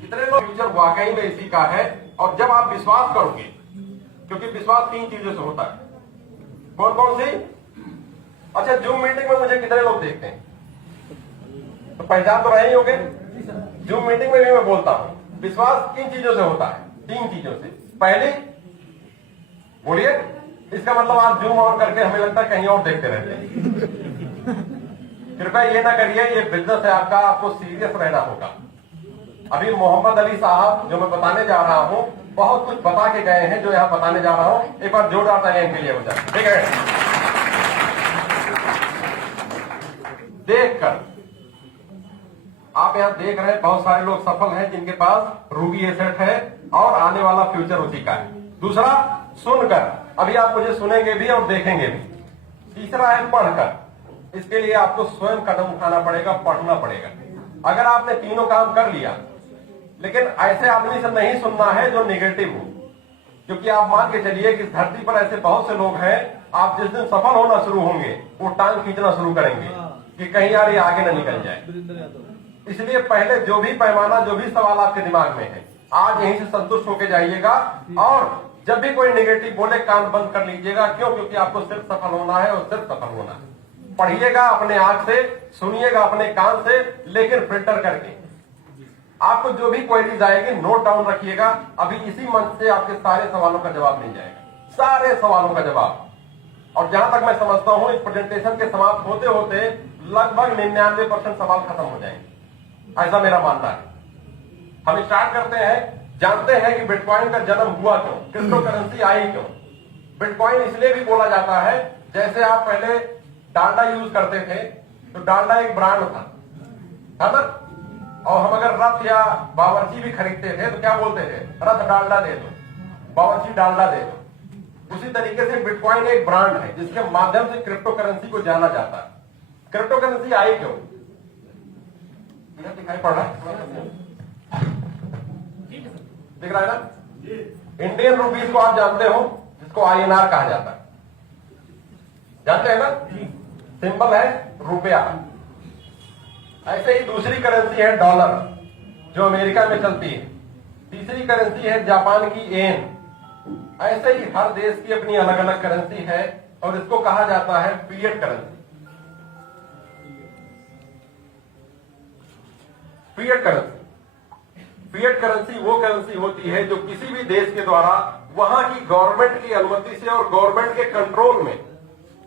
कितने लोग फ्यूचर वाकई में इसी का है। और जब आप विश्वास करोगे, क्योंकि विश्वास 3 चीजों से होता है। कौन कौन सी? अच्छा, जूम मीटिंग में मुझे कितने लोग देखते हैं? तो पहचान तो रहे ही होंगे। जूम मीटिंग में भी मैं बोलता हूं विश्वास 3 चीजों से होता है। 3 चीजों से। पहली, बोलिए, इसका मतलब आप जूम ऑन करके हमें लगता है कहीं और देखते रहते हैं। कृपया ये ना करिए, ये बिजनेस है आपका, आपको सीरियस रहना होगा। अभी मोहम्मद अली साहब जो मैं बताने जा रहा हूं, बहुत कुछ बता के गए हैं जो यहां बताने जा रहा हूं। एक बार जोरदार तालियां इनके लिए हो जाए, ठीक है? देखकर आप यहां देख रहे हैं बहुत सारे लोग सफल हैं जिनके पास रूबी एसेट है और आने वाला फ्यूचर उसी का है। दूसरा, सुनकर, अभी आप मुझे सुनेंगे भी और देखेंगे भी। तीसरा है पढ़कर। इसके लिए आपको स्वयं कदम उठाना पड़ेगा, पढ़ना पड़ेगा। अगर आपने तीनों काम कर लिया, लेकिन ऐसे आदमी से नहीं सुनना है जो निगेटिव हो, क्योंकि आप मान के चलिए कि धरती पर ऐसे बहुत से लोग हैं, आप जिस दिन सफल होना शुरू होंगे वो टांग खींचना शुरू करेंगे कि कहीं यार ये आगे न निकल जाए। इसलिए पहले जो भी पैमाना, जो भी सवाल आपके दिमाग में है, आज यहीं से संतुष्ट होकर जाइएगा। और जब भी कोई नेगेटिव बोले, कान बंद कर लीजिएगा। क्यों? क्योंकि आपको सिर्फ सफल होना है और सिर्फ सफल होना है। पढ़िएगा अपने आंख से, सुनिएगा अपने कान से, लेकिन फिल्टर करके। आपको जो भी क्वेरीज आएगी नोट डाउन रखिएगा। अभी इसी मंच से आपके सारे सवालों का जवाब मिल जाएगा, सारे सवालों का जवाब। और जहां तक मैं समझता हूं, इस प्रेजेंटेशन के समाप्त होते होते लगभग 99% सवाल खत्म हो जाएंगे, ऐसा मेरा मानना है। हम स्टार्ट करते हैं। जानते हैं कि बिटकॉइन का जन्म हुआ क्यों, क्रिप्टो करेंसी आई क्यों। बिटकॉइन इसलिए भी बोला जाता है, जैसे आप पहले डालडा यूज करते थे तो डालडा एक ब्रांड था ना, और हम अगर रथ या बावर्ची भी खरीदते थे तो क्या बोलते थे? रथ डालडा दे दो, बावर्ची डालडा दे दो। उसी तरीके से बिटकॉइन एक ब्रांड है जिसके माध्यम से क्रिप्टो करेंसी को जाना जाता है। क्रिप्टो करेंसी आई क्यों? दिखाई पड़ रहा है? दिख रहा है ना? इंडियन रुपीज को आप जानते हो, जिसको INR कहा जाता है, जानते हैं ना? सिंपल है रुपया। ऐसे ही दूसरी करेंसी है डॉलर, जो अमेरिका में चलती है। तीसरी करेंसी है जापान की येन। ऐसे ही हर देश की अपनी अलग अलग करेंसी है और इसको कहा जाता है fiat currency. Fiat currency, fiat currency वो करेंसी होती है जो किसी भी देश के द्वारा वहां की गवर्नमेंट की अनुमति से और गवर्नमेंट के कंट्रोल में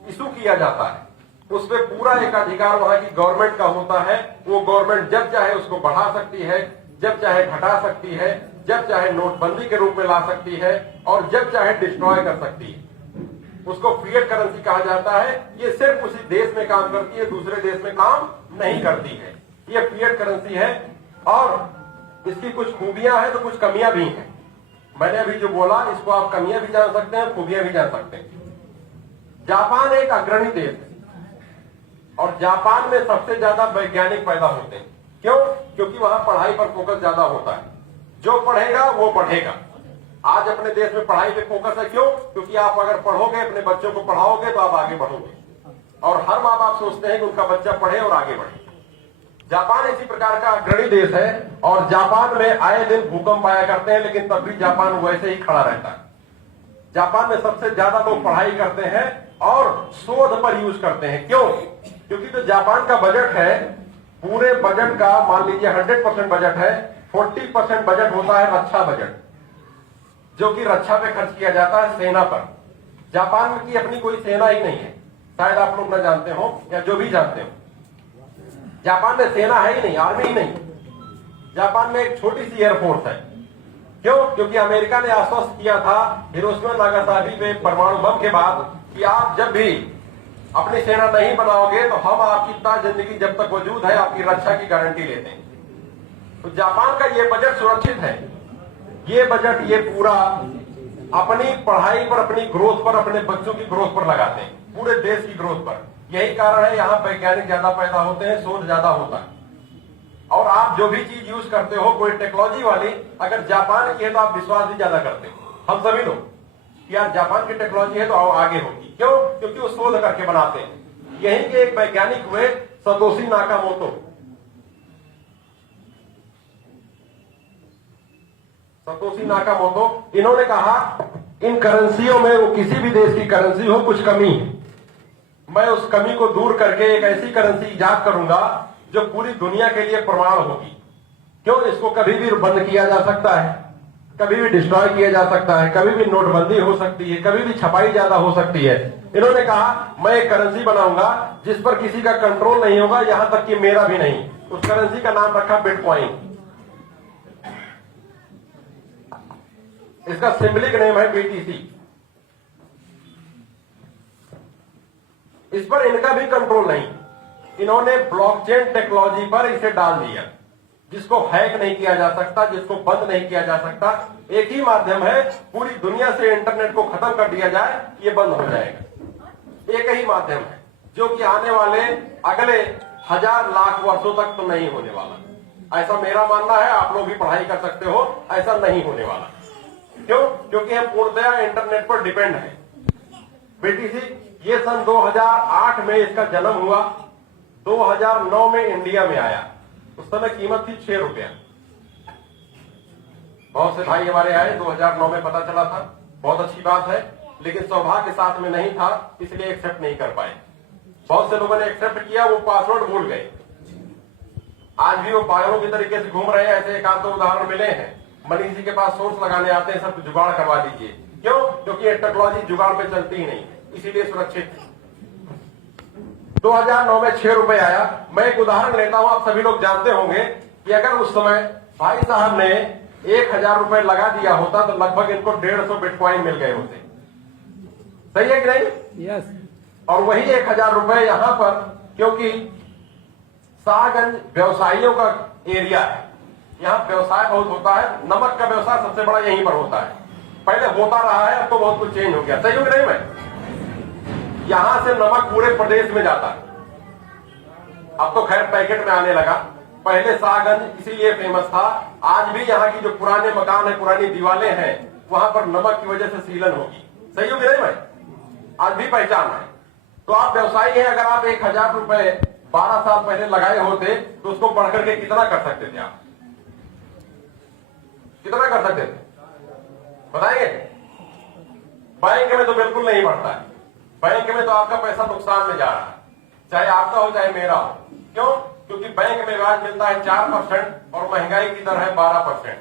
इशू किया जाता है। उस पर पूरा एक अधिकार वहां की गवर्नमेंट का होता है। वो गवर्नमेंट जब चाहे उसको बढ़ा सकती है, जब चाहे घटा सकती है, जब चाहे नोटबंदी के रूप में ला सकती है और जब चाहे डिस्ट्रॉय कर सकती है। उसको फिएट करेंसी कहा जाता है। ये सिर्फ उसी देश में काम करती है, दूसरे देश में काम नहीं करती है। ये फिएट करेंसी है और इसकी कुछ खूबियां हैं तो कुछ कमियां भी हैं। मैंने अभी जो बोला, इसको आप कमियां भी जान सकते हैं, खूबियां भी जान सकते हैं। जापान एक अग्रणी देश है और जापान में सबसे ज्यादा वैज्ञानिक पैदा होते हैं। क्यों? क्योंकि वहां पढ़ाई पर फोकस ज्यादा होता है। जो पढ़ेगा वो बढ़ेगा। आज अपने देश में पढ़ाई पे फोकस है। क्यों? क्योंकि आप अगर पढ़ोगे, अपने बच्चों को पढ़ाओगे तो आप आगे बढ़ोगे। और हर माँ बाप सोचते हैं कि उनका बच्चा पढ़े और आगे बढ़े। जापान इसी प्रकार का अग्रणी देश है और जापान में आए दिन भूकंप आया करते हैं, लेकिन तब भी जापान वैसे ही खड़ा रहता है। जापान में सबसे ज्यादा लोग पढ़ाई करते हैं और शोध पर यूज करते हैं। क्यों? क्योंकि जो जापान का बजट है, पूरे बजट का मान लीजिए 100% बजट है, 40% बजट होता है रक्षा बजट, जो कि रक्षा पे खर्च किया जाता है, सेना पर। जापान की अपनी कोई सेना ही नहीं है, शायद आप लोग न जानते हो या जो भी जानते हो। जापान में सेना है ही नहीं, आर्मी ही नहीं। जापान में एक छोटी सी एयरफोर्स है। क्यों? क्योंकि अमेरिका ने आश्वस्त किया था हिरोशिमा नागासाकी पे परमाणु बम के बाद कि आप जब भी अपनी सेना नहीं बनाओगे तो हम आपकी जिंदगी जब तक वजूद है आपकी रक्षा की गारंटी लेते हैं। तो जापान का ये बजट सुरक्षित है। ये बजट ये पूरा अपनी पढ़ाई पर, अपनी ग्रोथ पर, अपने बच्चों की ग्रोथ पर लगाते हैं, पूरे देश की ग्रोथ पर। यही कारण है यहाँ वैज्ञानिक ज्यादा पैदा होते हैं, शोध ज्यादा होता है। और आप जो भी चीज यूज करते हो कोई टेक्नोलॉजी वाली, अगर जापान की है तो आप विश्वास भी ज्यादा करते हो। हम सभी लोग कि यार जापान की टेक्नोलॉजी है तो आगे होगी। क्यों? क्योंकि वो शोध करके बनाते हैं। यहीं के एक वैज्ञानिक हुए सतोशी नाकामोटो। सतोशी नाकामोटो, इन्होंने कहा इन करेंसियों में, वो किसी भी देश की करेंसी हो, कुछ कमी है, मैं उस कमी को दूर करके एक ऐसी करेंसी इजाद करूंगा जो पूरी दुनिया के लिए प्रमाण होगी। क्यों? इसको कभी भी बंद किया जा सकता है, कभी भी डिस्ट्रॉय किया जा सकता है, कभी भी नोटबंदी हो सकती है, कभी भी छपाई ज्यादा हो सकती है। इन्होंने कहा मैं एक करेंसी बनाऊंगा जिस पर किसी का कंट्रोल नहीं होगा, यहां तक कि मेरा भी नहीं। उस करेंसी का नाम रखा बिटकॉइन। इसका सिंबलिक नेम है BTC। इस पर इनका भी कंट्रोल नहीं, इन्होंने ब्लॉकचेन टेक्नोलॉजी पर इसे डाल दिया, जिसको हैक नहीं किया जा सकता, जिसको बंद नहीं किया जा सकता। एक ही माध्यम है, पूरी दुनिया से इंटरनेट को खत्म कर दिया जाए, ये बंद हो जाएगा। एक ही माध्यम है जो कि आने वाले अगले 1000 लाख वर्षों तक तो नहीं होने वाला। ऐसा मेरा मानना है, आप लोग भी पढ़ाई कर सकते हो, ऐसा नहीं होने वाला। क्यों? क्योंकि हम पूर्णतया इंटरनेट पर डिपेंड है। BTC ये सन 2008 में इसका जन्म हुआ, 2009 में इंडिया में आया। उस समय कीमत थी 6 रुपया। बहुत से भाई हमारे आए, 2009 में पता चला था, बहुत अच्छी बात है, लेकिन सौभाग्य साथ में नहीं था, इसलिए एक्सेप्ट नहीं कर पाए। बहुत से लोगों ने एक्सेप्ट किया, वो पासवर्ड भूल गए। आज भी वो पागलों की तरीके से घूम रहे हैं। ऐसे एक आध दो उदाहरण मिले हैं। मनीष जी के पास सोर्स लगाने आते हैं, सब जुगाड़ करवा दीजिए। क्यों? क्योंकि ये टेक्नोलॉजी जुगाड़ पे चलती ही नहीं, इसीलिए सुरक्षित। 2009 में 6 रुपए आया। मैं एक उदाहरण लेता हूं, आप सभी लोग जानते होंगे कि अगर उस समय भाई साहब ने 1000 रुपए लगा दिया होता तो लगभग इनको 150 बिटकॉइन मिल गए होते। सही है कि नहीं? यस। और वही 1000 रुपए यहां पर, क्योंकि शाहगंज व्यवसायियों का एरिया है, यहां व्यवसाय बहुत होता है, नमक का व्यवसाय सबसे बड़ा यहीं पर होता है। पहले होता रहा है, अब तो बहुत कुछ चेंज हो गया। सही हो कि नहीं? मैं यहां से नमक पूरे प्रदेश में जाता है, अब तो खैर पैकेट में आने लगा। पहले शाहगंज इसीलिए फेमस था। आज भी यहाँ की जो पुराने मकान है, पुरानी दीवारें हैं, वहां पर नमक की वजह से सीलन होगी। सही हो कि नहीं? मैं आज भी पहचान है। तो आप व्यवसायी हैं, अगर आप 1000 रुपए 12 साल पहले लगाए होते तो उसको बढ़ करके कितना कर सकते थे? आप कितना कर सकते थे बताएंगे? बैंक में तो बिल्कुल नहीं बढ़ता है। बैंक में तो आपका पैसा नुकसान में जा रहा है, चाहे आपका हो चाहे मेरा हो। क्यों? क्योंकि बैंक में ब्याज मिलता है 4% और महंगाई की दर है 12%।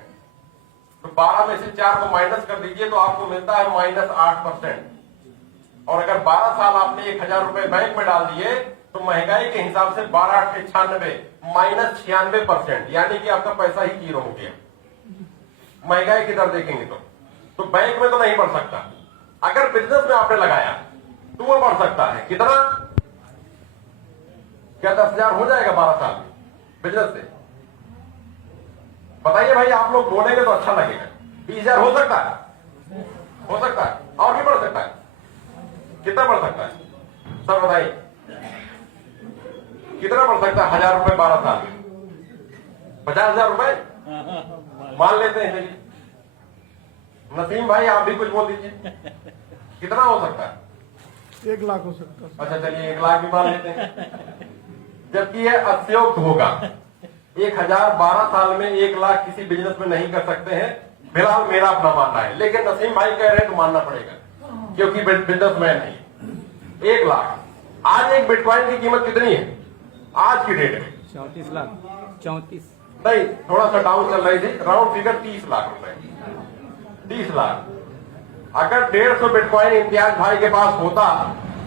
तो 12 में से 4 को माइनस कर दीजिए तो आपको मिलता है -8%। और अगर 12 साल आपने 1000 रुपए बैंक में डाल दिए तो महंगाई के हिसाब से 12 × 96 -96%, यानी कि आपका पैसा ही 0 हो गया। महंगाई की दर देखेंगे तो बैंक में तो नहीं बढ़ सकता। अगर बिजनेस में आपने लगाया तो वो बढ़ सकता है। कितना? क्या 10,000 हो जाएगा 12 साल में बिजनेस से? बताइए भाई, आप लोग बोलेंगे तो अच्छा लगेगा। 20,000 हो सकता है? हो सकता है। और भी बढ़ सकता है। कितना बढ़ सकता है सर बताइए? कितना बढ़ सकता है 1000 रुपए 12 साल में? 50,000 रुपए मान लेते हैं। चलिए नसीम भाई, आप भी कुछ बोल दीजिए, कितना हो सकता है? 1 लाख हो सकता है। अच्छा चलिए 1 लाख भी मान लेते हैं, जबकि यह अत्योक्त होगा। 1000 12 साल में 1 लाख किसी बिजनेस में नहीं कर सकते हैं, फिलहाल मेरा अपना मानना है। लेकिन नसीम भाई कह रहे हैं तो मानना पड़ेगा, क्योंकि बिजनेसमैन नहीं। 1 लाख। आज एक बिटकॉइन की कीमत कितनी है आज की डेट में? 34 लाख। 34 नहीं, थोड़ा सा डाउन चल रही थी, राउंड फिगर 30 लाख रुपए। 30 लाख। अगर 150 बिटकॉइन इम्तियाज भाई के पास होता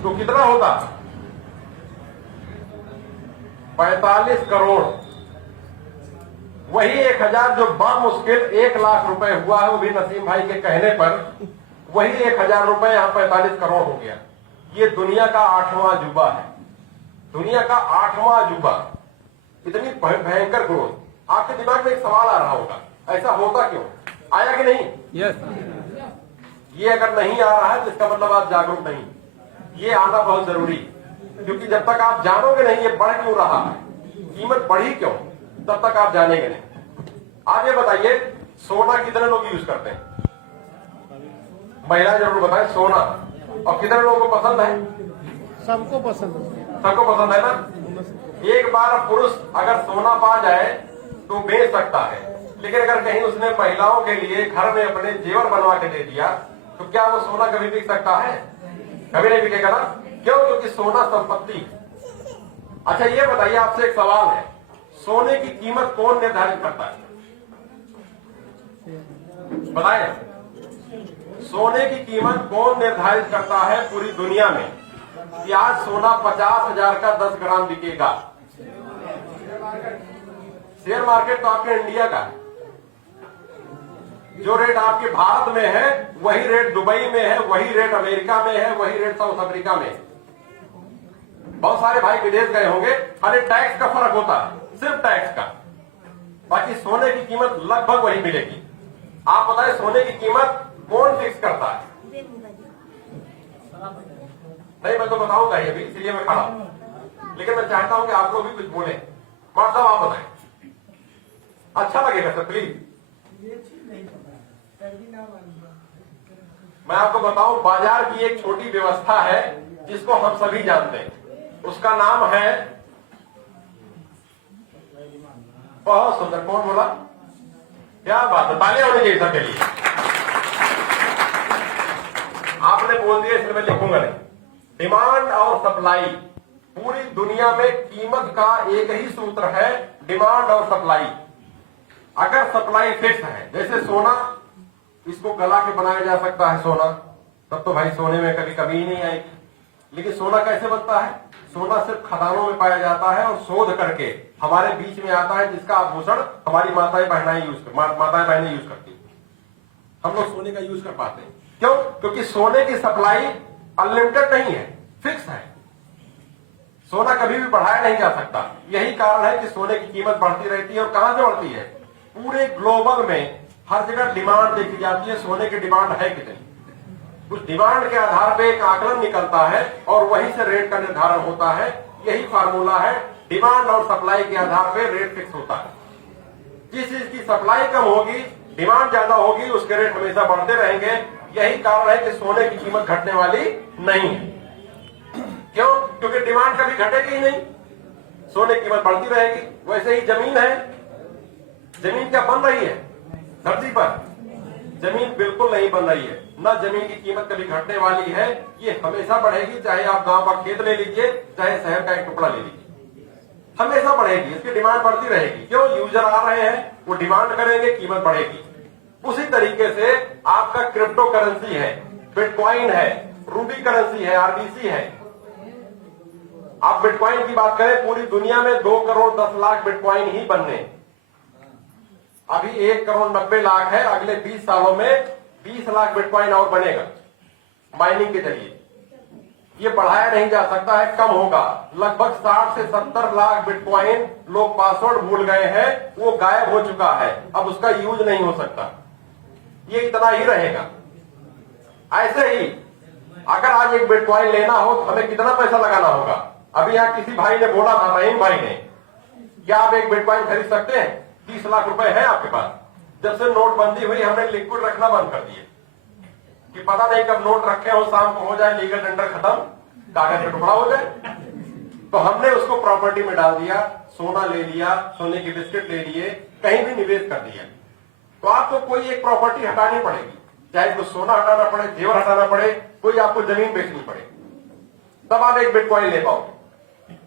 तो कितना होता? 45 करोड़। वही 1000 जो बामुश्किल 1 लाख रुपए हुआ है, वो भी नसीम भाई के कहने पर वही 1000 रुपए यहां 45 करोड़ हो गया। ये दुनिया का 8वां अजूबा है। दुनिया का 8वां अजूबा। इतनी भयंकर ग्रोथ। आपके दिमाग में एक सवाल आ रहा होगा, ऐसा होता क्यों? आया कि नहीं? यस। ये अगर नहीं आ रहा है तो इसका मतलब आप जागरूक नहीं। ये आना बहुत जरूरी है, क्योंकि जब तक आप जानोगे नहीं ये बढ़ क्यों रहा है, कीमत बढ़ी क्यों, तब तक आप जानेंगे नहीं। आप ये बताइए, सोना कितने लोग यूज करते हैं? महिला जरूर बताएं, सोना। और कितने लोगों को पसंद है? सबको पसंद है। सबको पसंद है ना? एक बार पुरुष अगर सोना पा जाए तो बेच सकता है, लेकिन अगर कहीं उसने महिलाओं के लिए घर में अपने जेवर बनवा के दे दिया तो क्या वो सोना कभी बिक सकता है? कभी नहीं बिकेगा ना। क्यों? क्योंकि सोना संपत्ति है। अच्छा ये बताइए, आपसे एक सवाल है, सोने की कीमत कौन निर्धारित करता है? बताएं, सोने की कीमत कौन निर्धारित करता है पूरी दुनिया में कि आज सोना 50,000 का 10 ग्राम बिकेगा? शेयर मार्केट तो आपके इंडिया का है। जो रेट आपके भारत में है वही रेट दुबई में है, वही रेट अमेरिका में है, वही रेट साउथ अफ्रीका में है। बहुत सारे भाई विदेश गए होंगे, खाली टैक्स का फर्क होता है, सिर्फ टैक्स का। बाकी सोने की कीमत लगभग वही मिलेगी। आप बताएं, सोने की कीमत कौन फिक्स करता है? नहीं, मैं तो बताऊंगा ही अभी, इसलिए मैं खड़ा हूं। लेकिन मैं चाहता हूं कि आप लोग भी कुछ बोले। मार साहब आप बताएं, अच्छा लगेगा सर प्लीज। मैं आपको बताऊं, बाजार की एक छोटी व्यवस्था है जिसको हम सभी जानते हैं, उसका नाम है, बहुत सुंदर, कौन बोला? क्या बात है, तालियां होनी चाहिए सबके लिए। आपने बोल दिया इसलिए मैं लिखूंगा नहीं। डिमांड और सप्लाई, पूरी दुनिया में कीमत का एक ही सूत्र है, डिमांड और सप्लाई। अगर सप्लाई फिक्स है, जैसे सोना, इसको गला के बनाया जा सकता है सोना, तब तो भाई सोने में कभी कमी ही नहीं आएगी। लेकिन सोना कैसे बनता है? सोना सिर्फ खदानों में पाया जाता है और शोध करके हमारे बीच में आता है, जिसका आभूषण हमारी माताएं बहनें यूज करती हैं। हम लोग सोने का यूज कर पाते हैं। क्यों? क्योंकि सोने की सप्लाई अनलिमिटेड नहीं है, फिक्स है। सोना कभी भी बढ़ाया नहीं जा सकता। यही कारण है कि सोने की कीमत बढ़ती रहती है। और कहां से बढ़ती है? पूरे ग्लोबल में हर जगह डिमांड देखी जाती है, सोने की डिमांड है कितनी। उस डिमांड के आधार पे एक आकलन निकलता है और वहीं से रेट का निर्धारण होता है। यही फार्मूला है, डिमांड और सप्लाई के आधार पे रेट फिक्स होता है। जिस चीज की सप्लाई कम होगी, डिमांड ज्यादा होगी, उसके रेट हमेशा बढ़ते रहेंगे। यही कारण है कि सोने की कीमत घटने वाली नहीं है। क्यों? क्योंकि डिमांड कभी घटेगी ही नहीं, सोने की कीमत बढ़ती रहेगी। वैसे ही जमीन है, जमीन क्या बन रही है धरती पर? जमीन बिल्कुल नहीं बन रही है। न जमीन की कीमत कभी घटने वाली है, ये हमेशा बढ़ेगी। चाहे आप गांव का खेत ले लीजिए, चाहे शहर का एक टुकड़ा ले लीजिए, हमेशा बढ़ेगी। इसकी डिमांड बढ़ती रहेगी। क्यों? यूजर आ रहे हैं, वो डिमांड करेंगे, कीमत बढ़ेगी। उसी तरीके से आपका क्रिप्टो करेंसी है, बिटकॉइन है, रूबी करेंसी है, आरबीसी है। आप बिटकॉइन की बात करें, पूरी दुनिया में 2 करोड़ 10 लाख बिटकॉइन ही बनने, अभी 1 करोड़ 90 लाख है। अगले 20 सालों में 20 लाख बिटकॉइन और बनेगा माइनिंग के जरिए। ये बढ़ाया नहीं जा सकता है, कम होगा। लगभग 60 से 70 लाख बिटकॉइन लोग पासवर्ड भूल गए हैं, वो गायब हो चुका है, अब उसका यूज नहीं हो सकता। ये इतना ही रहेगा। ऐसे ही अगर आज एक बिटकॉइन लेना हो तो हमें कितना पैसा लगाना होगा? अभी यहां किसी भाई ने बोला था, रहीम भाई ने, क्या आप एक बिटकॉइन खरीद सकते हैं? 30 लाख रुपए है आपके पास। जब से नोटबंदी हुई, हमने लिक्विड रखना बंद कर दिए कि पता नहीं कब नोट रखे हो, शाम को हो जाए लीगल टेंडर खत्म, कागज का टुकड़ा हो जाए। तो हमने उसको प्रॉपर्टी में डाल दिया, सोना ले लिया, सोने की बिस्किट ले लिए, कहीं भी निवेश कर दिया। तो आपको कोई एक प्रॉपर्टी हटानी पड़ेगी, चाहे तो सोना हटाना पड़े, जेवर हटाना पड़े, कोई आपको जमीन बेचनी पड़े, तब आप एक बिटकॉइन ले पाओगे।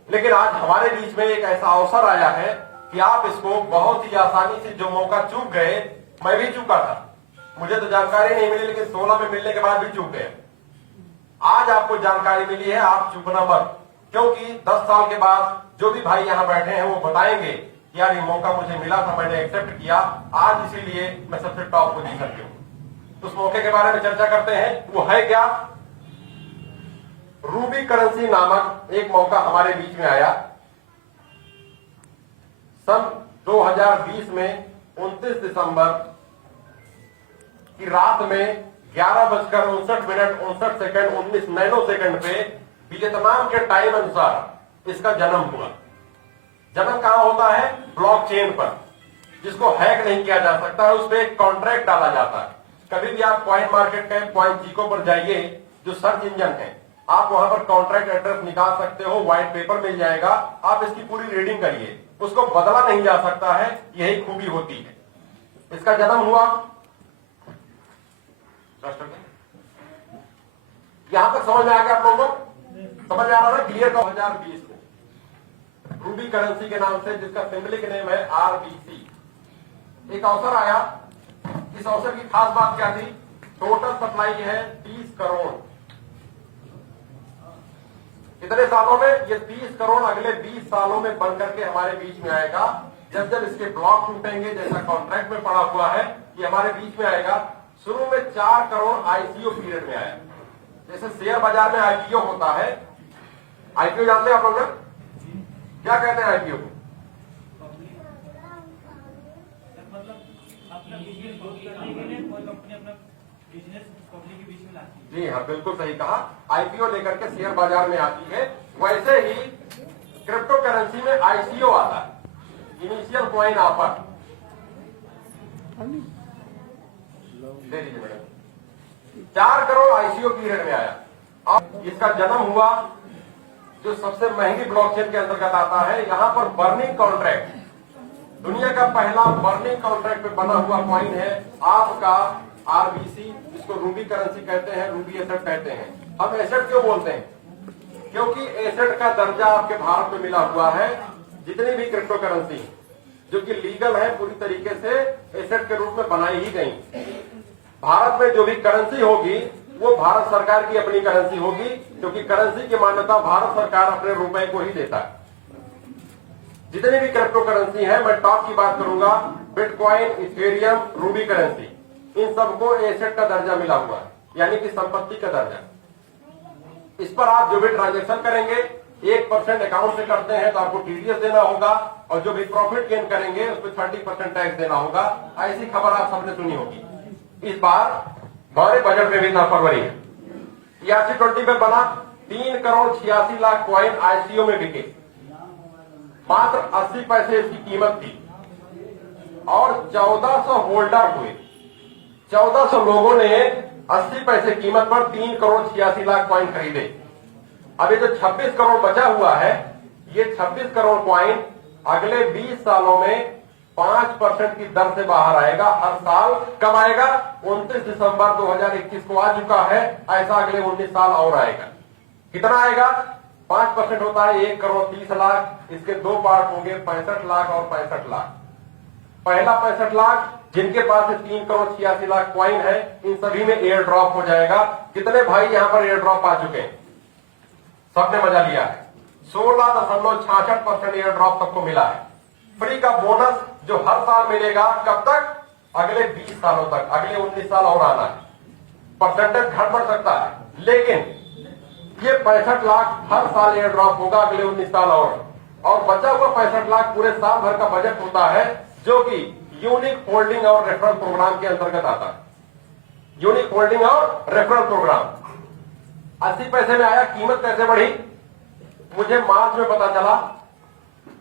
लेकिन आज हमारे बीच में एक ऐसा अवसर आया है कि आप इसको बहुत ही आसानी से, जो मौका चूक गए, मैं भी चूका था, मुझे तो जानकारी नहीं मिली, लेकिन 16 में मिलने के बाद भी चूक गए। आज आपको जानकारी मिली है, आप चूकना मत, क्योंकि 10 साल के बाद जो भी भाई यहां बैठे हैं वो बताएंगे कि यार ये मौका मुझे मिला था, मैंने एक्सेप्ट किया, आज इसीलिए मैं सबसे टॉप पोजीशन पे हूं। उस मौके के बारे में चर्चा करते हैं। वो है क्या? रूबी करेंसी नामक एक मौका हमारे बीच में आया सन 2020 में 29 दिसंबर की रात में 11:59 19 नैनो सेकंड पे वियतनाम के टाइम अनुसार इसका जन्म हुआ। जन्म कहां होता है? ब्लॉकचेन पर, जिसको हैक नहीं किया जा सकता है। उस पर एक कॉन्ट्रैक्ट डाला जाता है। कभी भी आप कॉइन मार्केट का कॉइन जीको पर जाइए, जो सर्च इंजन है, आप वहां पर कॉन्ट्रैक्ट एड्रेस निकाल सकते हो, व्हाइट पेपर मिल जाएगा, आप इसकी पूरी रीडिंग करिए, उसको बदला नहीं जा सकता है। यही खूबी होती है। इसका जन्म हुआ, यहां तक समझ में आ गया आप लोगों को? समझ में आ रहा ना क्लियर? 2020 में रूबी करेंसी के नाम से, जिसका सिंबलिक नेम है RBC, एक अवसर आया। इस अवसर की खास बात क्या थी? टोटल सप्लाई है 30 करोड़। कितने सालों में? ये 30 करोड़ अगले 20 सालों में बन करके हमारे बीच में आएगा। जब जब इसके ब्लॉक टूटेंगे, जैसा कॉन्ट्रैक्ट में पड़ा हुआ है, ये हमारे बीच में आएगा। शुरू में 4 करोड़ IPO पीरियड में आया। जैसे शेयर बाजार में IPO होता है, IPO जानते हैं आप लोग? क्या कहते हैं IPO को? जी हाँ, बिल्कुल सही कहा। IPO लेकर के शेयर बाजार में आती है। वैसे ही क्रिप्टो करेंसी में ICO आता है, इनिशियल कॉइन ऑफर। दे दीजिए मैडम। 4 करोड़ ICO पीरियड में आया। अब इसका जन्म हुआ जो सबसे महंगी ब्लॉकचेन के अंतर्गत आता है। यहां पर बर्निंग कॉन्ट्रैक्ट, दुनिया का पहला बर्निंग कॉन्ट्रैक्ट पे बना हुआ कॉइन है आपका RBC, जिसको रूबी करेंसी कहते हैं, रूबी एसेट कहते हैं। हम एसेट क्यों बोलते हैं? क्योंकि एसेट का दर्जा आपके भारत में मिला हुआ है। जितनी भी क्रिप्टो करेंसी जो कि लीगल है, पूरी तरीके से एसेट के रूप में बनाई ही गई। भारत में जो भी करेंसी होगी वो भारत सरकार की अपनी करेंसी होगी, क्योंकि करेंसी की मान्यता भारत सरकार अपने रुपए को ही देता है। जितनी भी क्रिप्टो करेंसी है, मैं टॉप की बात करूंगा, बिटकॉइन, इथेरियम, रूबी करेंसी, इन सबको एसेट का दर्जा मिला हुआ है, यानी कि संपत्ति का दर्जा। इस पर आप जो भी ट्रांजैक्शन करेंगे 1% अकाउंट से करते हैं तो आपको TDS देना होगा, और जो भी प्रॉफिट गेन करेंगे उस पर 30% टैक्स देना होगा। ऐसी खबर आप सबने सुनी होगी। इस बार हमारे बजट में भी फरवरी है, ERC-20 में बना 3 करोड़ 86 लाख कॉइन ICO में बिके। मात्र 80 पैसे इसकी कीमत थी और 1400 होल्डर हुए। 1400 लोगों ने 80 पैसे कीमत पर 3 करोड़ 86 लाख कॉइन खरीदे। अब ये जो 26 करोड़ बचा हुआ है, ये 26 करोड़ कॉइन अगले 20 सालों में 5% की दर से बाहर आएगा। हर साल कब आएगा? 29 दिसंबर 2021 को आ चुका है, ऐसा अगले 19 साल और आएगा। कितना आएगा? 5% होता है 1 करोड़ 30 लाख। इसके 2 पार्ट होंगे, 65 लाख और 65 लाख। पहला 65 लाख जिनके पास 3 करोड़ 86 लाख कॉइन है, इन सभी में एयर ड्रॉप हो जाएगा। कितने भाई यहां पर एयर ड्रॉप आ चुके हैं? सबने मजा लिया है। 16.66% एयर ड्रॉप सबको मिला है। फ्री का बोनस जो हर साल मिलेगा, कब तक? अगले 20 सालों तक, अगले 19 साल और आना है। परसेंटेज घट बढ़ सकता है, लेकिन ये 65 लाख हर साल एयर ड्रॉप होगा अगले 19 साल और बचा हुआ 65 लाख पूरे साल भर का बजट होता है, जो कि यूनिक होल्डिंग और रेफरल प्रोग्राम के अंतर्गत आता है। यूनिक होल्डिंग और रेफरल प्रोग्राम 80 पैसे में आया। कीमत कैसे बढ़ी? मुझे मार्च में पता चला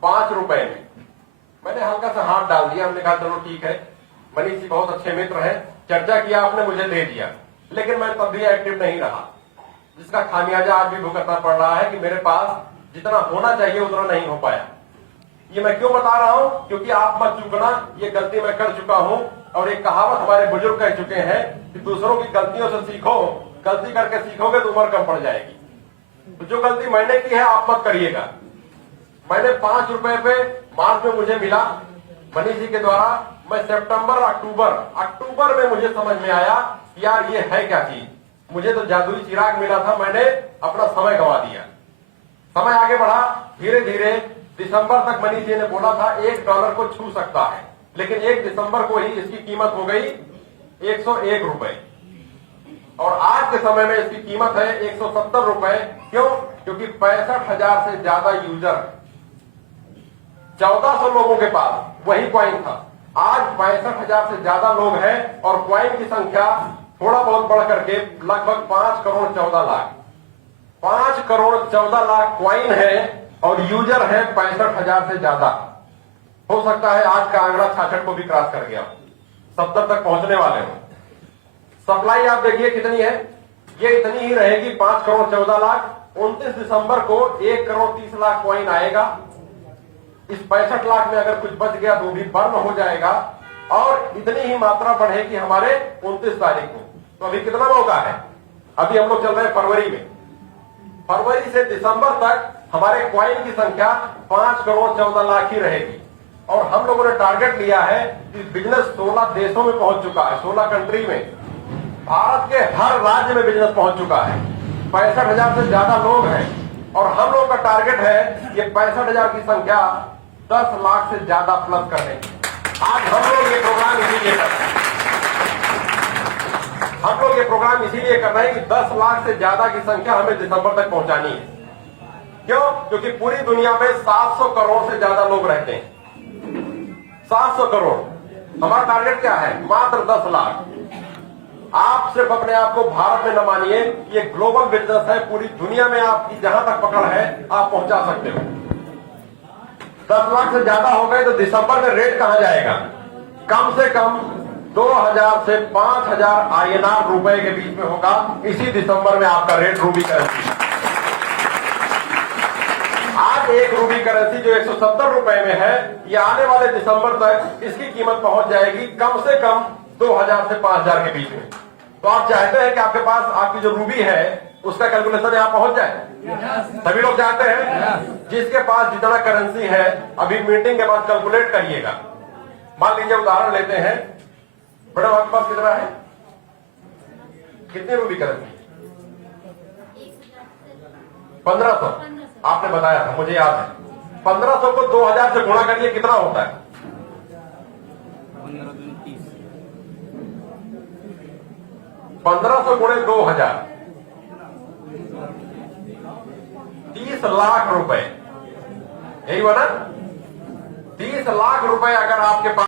5 रुपए में। मैंने हल्का सा हाथ डाल दिया, हमने कहा चलो ठीक है, मनीष जी बहुत अच्छे मित्र हैं, चर्चा किया आपने, मुझे दे दिया। लेकिन मैं तब भी एक्टिव नहीं रहा, जिसका खामियाजा आज भी भुगतना पड़ रहा है कि मेरे पास जितना होना चाहिए उतना नहीं हो पाया। ये मैं क्यों बता रहा हूं? क्योंकि आप मत चूकना, ये गलती मैं कर चुका हूं। और एक कहावत हमारे बुजुर्ग कह चुके हैं कि दूसरों की गलतियों से सीखो, गलती करके सीखोगे तो उम्र कम पड़ जाएगी। तो जो गलती मैंने की है आप मत करिएगा। मैंने 5 रुपए पे मार्च में मुझे मिला मनीष जी के द्वारा। मैं सितंबर अक्टूबर में मुझे समझ में आया यार ये है क्या चीज। मुझे तो जादुई चिराग मिला था, मैंने अपना समय गंवा दिया। समय आगे बढ़ा, धीरे धीरे दिसंबर तक मनीष जी ने बोला था $1 को छू सकता है, लेकिन 1 दिसंबर को ही इसकी कीमत हो गई 101 रुपए, और आज के समय में इसकी कीमत है 170 रुपए। क्यों? क्योंकि 65,000 से ज्यादा यूजर, 1400 लोगों के पास वही कॉइन था। आज 65,000 से ज्यादा लोग हैं और कॉइन की संख्या थोड़ा बहुत बढ़ करके लगभग 5 करोड़ 14 लाख 5 करोड़ 14 लाख कॉइन है और यूजर है 65,000 से ज्यादा। हो सकता है आज का आंकड़ा 66 को भी क्रॉस कर गया, 70 तक पहुंचने वाले हो। सप्लाई आप देखिए कितनी है, ये इतनी ही रहेगी 5 करोड़ 14 लाख। 29 दिसंबर को 1 करोड़ 30 लाख कॉइन आएगा। इस 65 लाख में अगर कुछ बच गया तो भी बर्न हो जाएगा। और इतनी ही मात्रा बढ़ेगी हमारे 29 तारीख को। तो अभी कितना मौका है? अभी हम लोग चल रहे हैं फरवरी में। फरवरी से दिसंबर तक हमारे क्वाइन की संख्या 5 करोड़ 14 लाख ही रहेगी। और हम लोगों ने टारगेट लिया है कि बिजनेस 16 देशों में पहुंच चुका है, 16 कंट्री में। भारत के हर राज्य में बिजनेस पहुंच चुका है। 65,000 से ज्यादा लोग हैं और हम लोग का टारगेट है ये 65,000 की संख्या 10 लाख से ज्यादा प्लस करने की। आज हम लोग ये प्रोग्राम इसीलिए कर रहे हैं, हम लोग ये प्रोग्राम इसीलिए कर रहे हैं कि 10 लाख से ज्यादा की संख्या हमें दिसंबर तक पहुंचानी है। क्यों? क्योंकि पूरी दुनिया में 700 करोड़ से ज्यादा लोग रहते हैं। 700 करोड़। हमारा टारगेट क्या है? मात्र 10 लाख। आप सिर्फ अपने आप को भारत में न मानिए, ये ग्लोबल बिजनेस है। पूरी दुनिया में आपकी जहां तक पकड़ है आप पहुंचा सकते हो। 10 लाख से ज्यादा हो गए तो दिसंबर में रेट कहां जाएगा? कम से कम 2,000 से 5,000 INR रुपए के बीच में होगा। इसी दिसंबर में आपका रेट रूबी करेंसी। आज एक रूबी करेंसी जो 170 रुपए में है, ये आने वाले दिसंबर तक इसकी कीमत पहुंच जाएगी कम से कम 2,000 से 5,000 के बीच में। तो आप चाहते हैं कि आपके पास आपकी जो रूबी है उसका कैलकुलेशन यहां पहुंच जाए? सभी लोग चाहते हैं। जिसके पास जितना करेंसी है अभी मीटिंग के बाद कैलकुलेट करिएगा। मान लीजिए उदाहरण लेते हैं, बड़े आपके पास कितना है? कितनी रूबी करेंसी? 1500। आपने बताया था, मुझे याद है। 1500 को 2,000 से गुणा करिए, कितना होता है? 1500 गुणे 2,000, 30 लाख रुपए। यही बना? 30 लाख रुपए अगर आपके पास